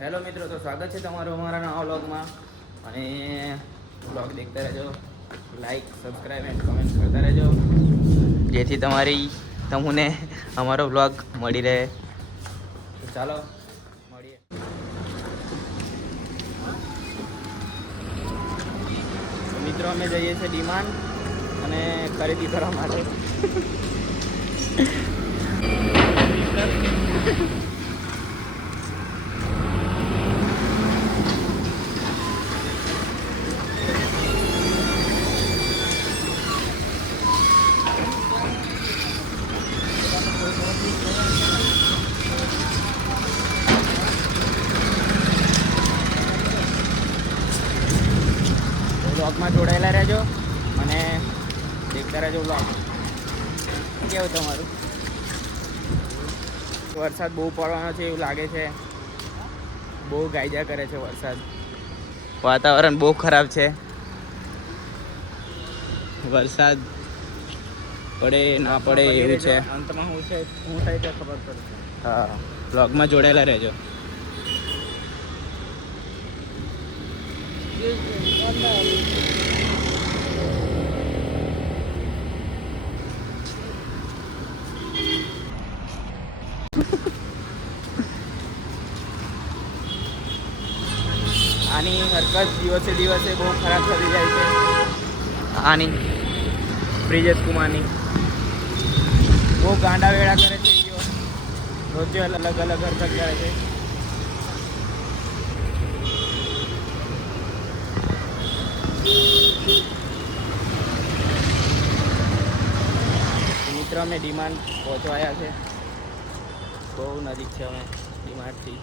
Hello મિત્રો, તો સ્વાગત છે તમારું અમારા નવા વ્લોગમાં. અને વ્લોગ દેખતા રહેજો, લાઈક સબસ્ક્રાઈબ એન્ડ કમેન્ટ કરતા રહેજો, જેથી તમને અમારો વ્લોગ મળી રહે. તો ચાલો મળીએ. મિત્રો અમે જઈએ છીએ ડીમાર્ટ અને ખરીદી કરવા માટે. વ્લોગમાં જોડાયેલા રહેજો અને દેખતા રહેજો વ્લોગ. કેવું તમારું? વરસાદ બહુ પડવાનો છે એવું લાગે છે. બહુ ગાયજા કરે છે વરસાદ. વાતાવરણ બહુ ખરાબ છે. વરસાદ પડે ના પડે એવું છે. અંતમાં શું થાય તે ખબર પડશે. હા, વ્લોગમાં જોડાયેલા રહેજો. આની હરકત દિવસે દિવસે બહુ ખરાબ થતી જાય છે. આની બ્રિજેશ કુમારની બહુ ગાંડા વેળા કરે છે. રોજે અલગ અલગ હરકત કરે છે. મિત્રો અમે ડીમાર્ટ પહોંચવાયા છે. બહુ નજીક છે અમે ડીમાર્ટથી.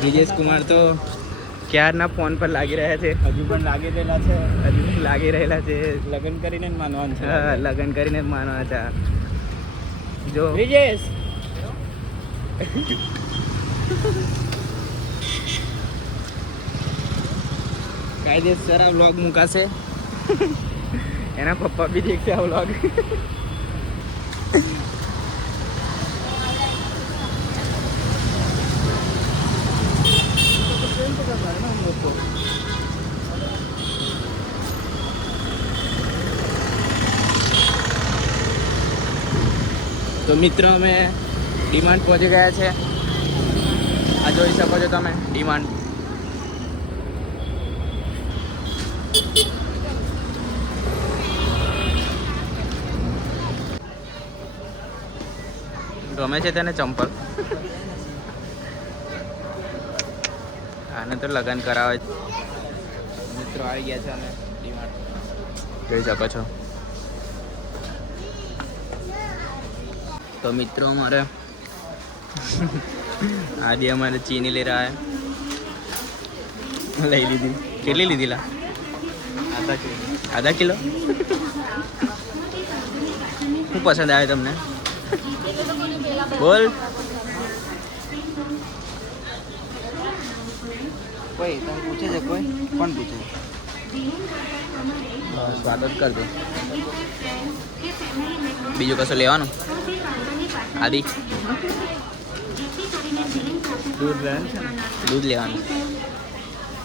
બ્રિજેશ કુમાર તો ક્યારના ફોન પર લાગી રહ્યા છે. હજુ પણ લાગી રહેલા છે. લગ્ન કરીને જ માનવાનું છે. હા, લગ્ન કરીને જ માનવા છે. જો બ્રિજેશ કાયદેસર આ વ્લોગ મુકાશે. એના પપ્પા બી દેખશે આ વ્લોગ. તો મિત્રો અમે ડીમાર્ટ પહોંચી ગયા છે. આ જોઈ શકો છો તમે ડીમાર્ટ. ગમે છે તેને ચંપલ. આને તો લગન કરાવે. મિત્રો આવી ગયા છે અમે ડીમાર્ટ, જોઈ શકો છો. तो मित्रों हमारे आदि हमारे चीनी ले रहा है. લઈ લીધી. કેટલી લીધી લા? આધા કિલો. શું પસંદ આવે તમને? બોલ. કોઈ તમે પૂછે છે? કોઈ કોણ પૂછે? સ્વાગત કર દો. બીજું કશું લેવાનું? આદિ दूध લેવાનું.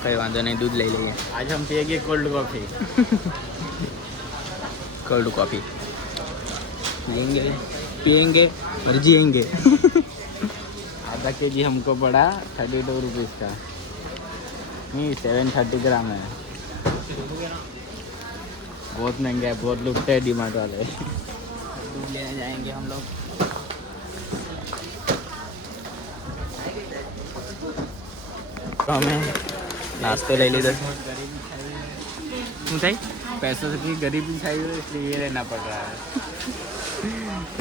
કઈ વાંધો નહીં, दूध લઈ લઈએ. आज हम पिएंगे कोल्ड कॉफी. कोल्ड कॉफी पिएंगे और जिएंगे. आधा केजी हमको पड़ा 32 रुपीज़ का. नहीं, 730 ग्राम है. बहुत महंगा है, बहुत लुटते हैं डीमार्ट वाले. दूध लेने जाएंगे हम लोग. तो हमें नाश्तो ले लीजिए. શું થાય? पैसों की गरीबी छाई हुई, इसलिए ये लेना पड़ रहा है.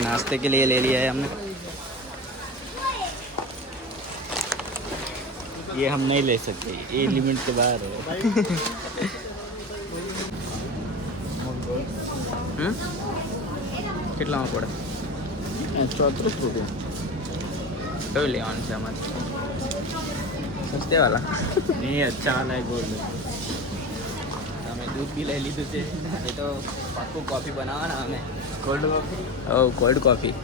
नाश्ते के लिए ले लिया है हमने. ये हम नहीं ले सकते, ये लिमिट के बाहर है. કેટલામાં પડે? 34 રૂપિયા. કયું લેવાનું છે આમાંથી? સસ્તે વાલા? नहीं, अच्छा वाला है गोल्ड. તમે દૂધ બી લઈ લીધું છે. એ તો પાક્કું કોફી બનાવવાના અમે. Cold coffee. Cold coffee.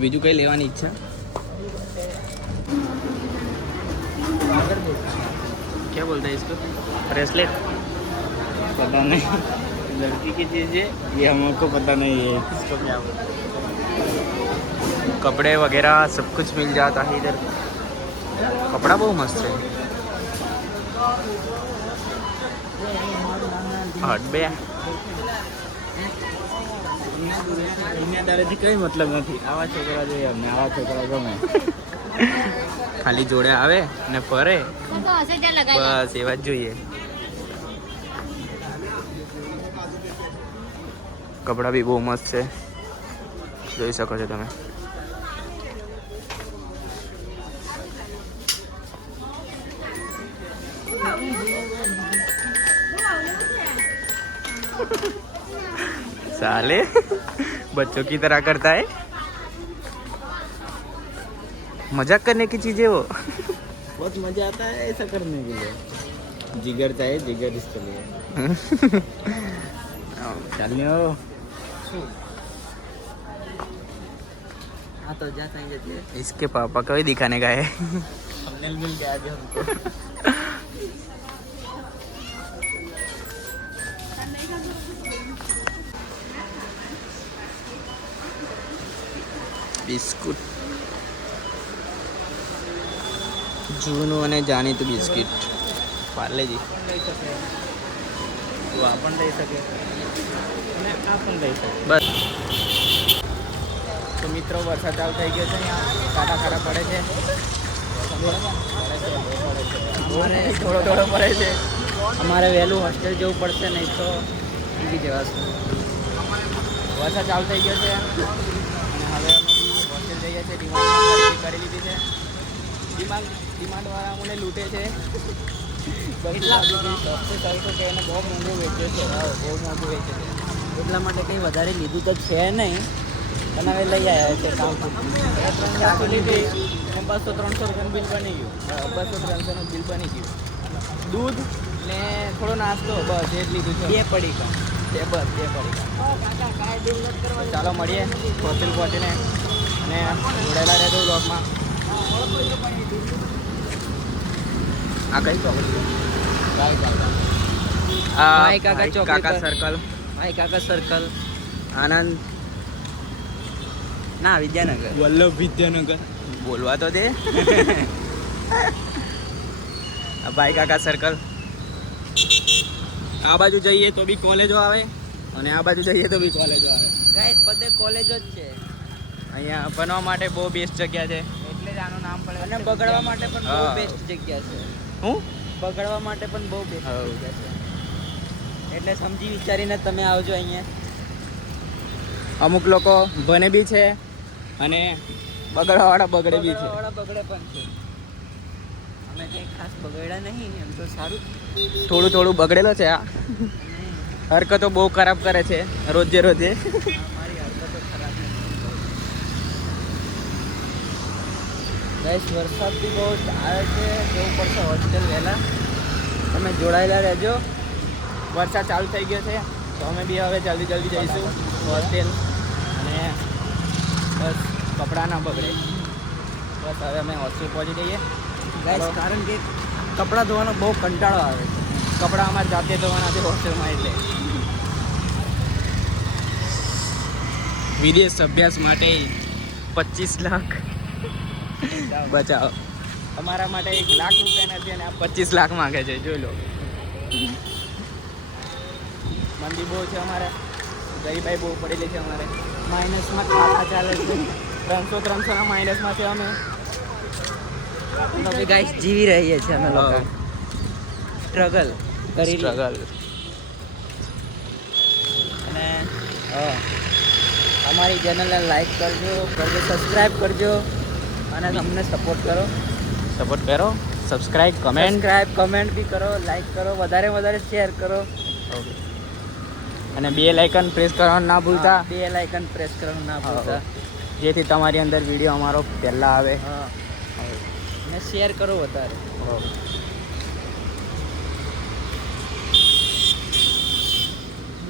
બીજું કઈ લેવાની ઈચ્છા? क्या बोलते हैं इसको? ब्रेसलेट? पता नहीं, लड़की की चीज़ है ये, हमको पता नहीं है इसको क्या बोलते हैं. कपड़े वगैरह सब कुछ मिल जाता है इधर. कपड़ा बहुत मस्त है. हट बे. દુનિયાદારીથી કઈ મતલબ નથી. આવા છોકરા જોઈએ અમને, આવા છોકરા ગમે. ખાલી જોડે આવે ને ફરે બસ એવા જ જોઈએ. કપડા બી બહુ મસ્ત છે, જોઈ શકો છો તમે. साले बच्चों की तरह करता है. मजाक करने की चीज है वो. बहुत मजा आता है ऐसा करने के लिए. जिगर चाहिए, जिगर इसके लिए. चलिए हाँ तो जा कहीं जाती है. इसके पापा को ही दिखाने का है. थंबनेल मिल गया आज हमको. બિસ્કુટ, જૂનું અને જાણીતું બિસ્કિટ પાર્લેજી. તો આ પણ લઈ શકે અને આ પણ લઈ શકે. બસ તો મિત્રો વરસાદ ચાલુ થઈ ગયો છે. અહીંયા કાંટા કાંટા પડે છે. થોડો થોડો પડે છે. અમારે વહેલું હોસ્ટેલ જવું પડશે, નહીં તો બીજી જવાશે. વરસાદ ચાલુ થઈ ગયો છે અને હવે અમે હોસ્ટેલ જઈએ છીએ. ડિમાન્ડ કરી લીધી છે. ડિમાન્ડવાળા અમને લૂંટે છે. એટલા ચાલતો કે એને બહુ મોંઘું વેચે છે. બહુ મોંઘું વેચે છે. એટલા માટે કંઈ વધારે લીધું તો છે નહીં, પણ હવે લઈ આવ્યા છે કામ પૂરતું. લીધી 200-300 રૂપિયાનું બિલ બની ગયું. 200-300નું બિલ બની ગયું. દૂધ ને થોડો નાસ્તો, બસ એ જ લીધું છે. 2 પડીકા. બસ 2 પડીકા. ચાલો મળીએ હોસ્ટેલ પહોંચીને અને જોડાયેલા રહેજો બ્લોગમાં. આ કઈ ચોકડી? માય કાકા ચોકડી કાકા પર. સર્કલ, માય કાકા સર્કલ. આનંદ ના, વિદ્યાનગર. વલ્લભ વિદ્યાનગર. બોલવા તો દે. ભાઈ કાકા સર્કલ. આ બાજુ જઈએ તો બી કોલેજો આવે અને આ બાજુ જઈએ તો બી કોલેજો આવે. ગાઈસ બધે કોલેજો જ છે. અહીંયા ભણવા માટે બહુ બેસ્ટ જગ્યા છે. એટલે જ આનું નામ પડે. અને અને બગડવા માટે પણ બહુ હા. બેસ્ટ જગ્યા છે. હું બગડવા માટે પણ બહુ બેસ્ટ હા. જગ્યા છે. એટલે સમજી વિચારીને તમે આવજો અહીંયા. અમુક લોકો ભણે બી છે અને બગડવાવાળા બગડે બી છે. બગડવાવાળા બગડે પણ છે. અમે કંઈ ખાસ બગડ્યા નહીં, એમ તો સારું. થોડું થોડું બગડેલો છે. આ હરકતો બહુ ખરાબ કરે છે રોજે રોજે. મારી હરકતો ખરાબ નથી. ગાઈસ વરસાદ બી બહુ આવે છે, જવું પડશે હોસ્ટેલ વહેલા. તમે જોડાયેલા રહેજો. વરસાદ ચાલુ થઈ ગયો છે તો અમે બી હવે જલ્દી જઈશું હોસ્ટેલ. અને બસ કપડાં ના બગડે. બસ હવે અમે હોસ્ટેલ પહોંચી જઈએ. ગાઈસ ચાલો. કારણ કે કપડાં ધોવાનો બહુ કંટાળો આવે છે. કપડાં અમારે જાતે ધોવાના છે હોસ્ટેલમાં. એટલે વિદેશ અભ્યાસ માટે 25 લાખ બચાવો. અમારા માટે 1 લાખ રૂપિયા નથી અને આ 25 લાખ માંગે છે. જોઈ લો. મંદી બહુ છે અમારે. ગરીબાઈ બહુ પડેલી છે અમારે. માઇનસમાં ખાતા ચાલે છે. 300 ના માઇનસમાં છે અમે. તો બી ગાઈસ જીવી રહીએ છીએ અમે લોકો. સ્ટ્રગલ કરી સ્ટ્રગલ. અને અમારી ચેનલને લાઈક કરજો, સબસ્ક્રાઈબ કરજો અને તમને સપોર્ટ કરો. સપોર્ટ કરો, સબસ્ક્રાઇબ, કમેન્ટ બી કરો, લાઈક કરો, વધારે શેર કરો. અને બેલ આઇકન પ્રેસ કરવાનું ના ભૂલતા. બેલ આઇકન પ્રેસ કરવાનું ના ભૂલતા. જેથી તમારી અંદર વિડીયો અમારો પહેલા આવે. હા. અને શેર કરો વધારે.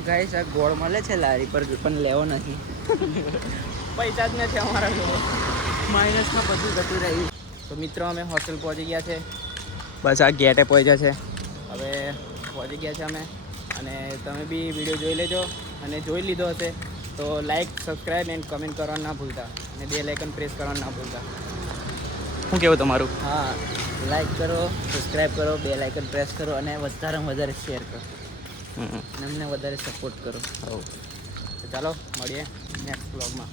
ગાઈસ આ ગોળ મળે છે લારી પર પણ લેવો નથી. પૈસા જ નથી અમારા જોડે. માઇનસમાં બધું જતું રહ્યું. તો મિત્રો અમે હોસ્ટેલ પહોંચી ગયા છે. બસ આ ગેટે પહોંચ્યા છે. હવે પહોંચી ગયા છે અમે. અને તમે બી વિડીયો જોઈ લેજો. અને જોઈ લીધો હશે તો લાઈક સબસ્ક્રાઈબ એન્ડ કમેન્ટ કરવાનું ના ભૂલતા. અને બેલ આઇકન પ્રેસ કરવાનું ના ભૂલતા. શું કહેવું તમારું? હા, લાઈક કરો, સબસ્ક્રાઈબ કરો, બેલ આઇકન પ્રેસ કરો અને વધારેમાં વધારે શેર કરો અને અમને વધારે સપોર્ટ કરો. તો ચાલો મળીએ નેક્સ્ટ વ્લોગમાં.